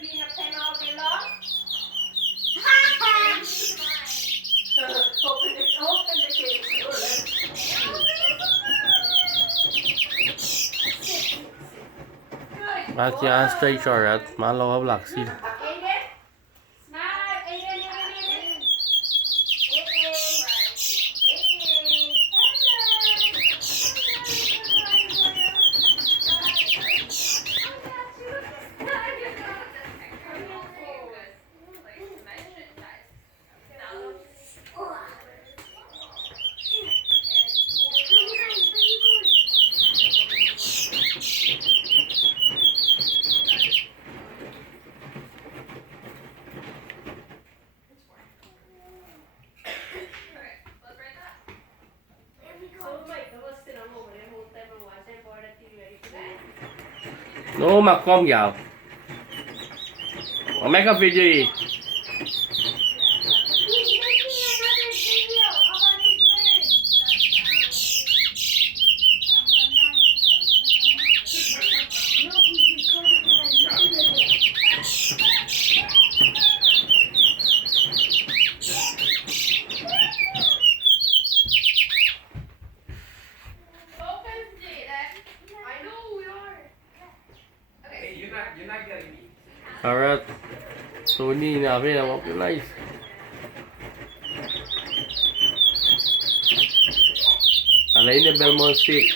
Being a pen all day long. Open the cage. Bác chị ăn steak cho rát, má lâu hấp lạc xin. Aiden, smile. Aiden. Nó mặc con vào. Mà make a video. He's making another video about his bird. No, he's recording like Alright. Tony na rin ang organize. Alay na Belmont Stick.